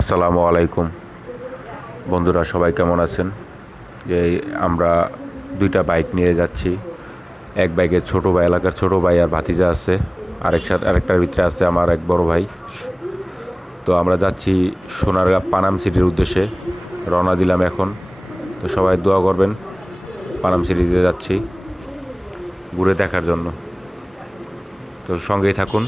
আসসালামু আলাইকুম বন্ধুরা, সবাই কেমন আছেন? যে আমরা দুইটা বাইক নিয়ে যাচ্ছি। এক বাইকে ছোট ভাই, এলাকার ছোট ভাই আর ভাতিজা আছে। আরেকটার ভিতরে আছে আমার এক বড় ভাই। তো আমরা যাচ্ছি সোনারগাঁ পানাম সিটির উদ্দেশ্যে রওনা দিলাম এখন। তো সবাই দোয়া করবেন, পানাম সিটিতে যাচ্ছি ঘুরে দেখার জন্য। তো সঙ্গেই থাকুন।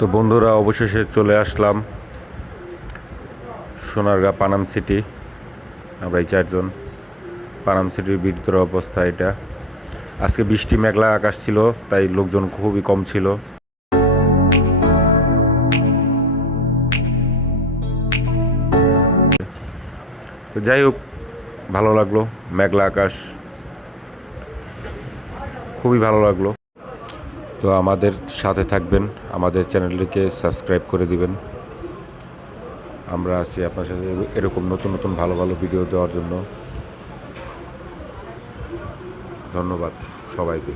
তো বন্ধুরা, অবশেষে চলে আসলাম সোনারগাঁ পানাম সিটি। আমরা এই চারজন। পানাম সিটির ভিতর অবস্থা এটা। আজকে বৃষ্টি মেঘলা আকাশ ছিল, তাই লোকজন খুবই কম ছিল। তো যাই হোক, ভালো লাগলো। মেঘলা আকাশ, খুবই ভালো লাগলো। তো আমাদের সাথে থাকবেন, আমাদের চ্যানেলটিকে সাবস্ক্রাইব করে দিবেন। আমরা আছি আপনার সাথে এরকম নতুন নতুন ভালো ভালো ভিডিও দেওয়ার জন্য। ধন্যবাদ সবাইকে।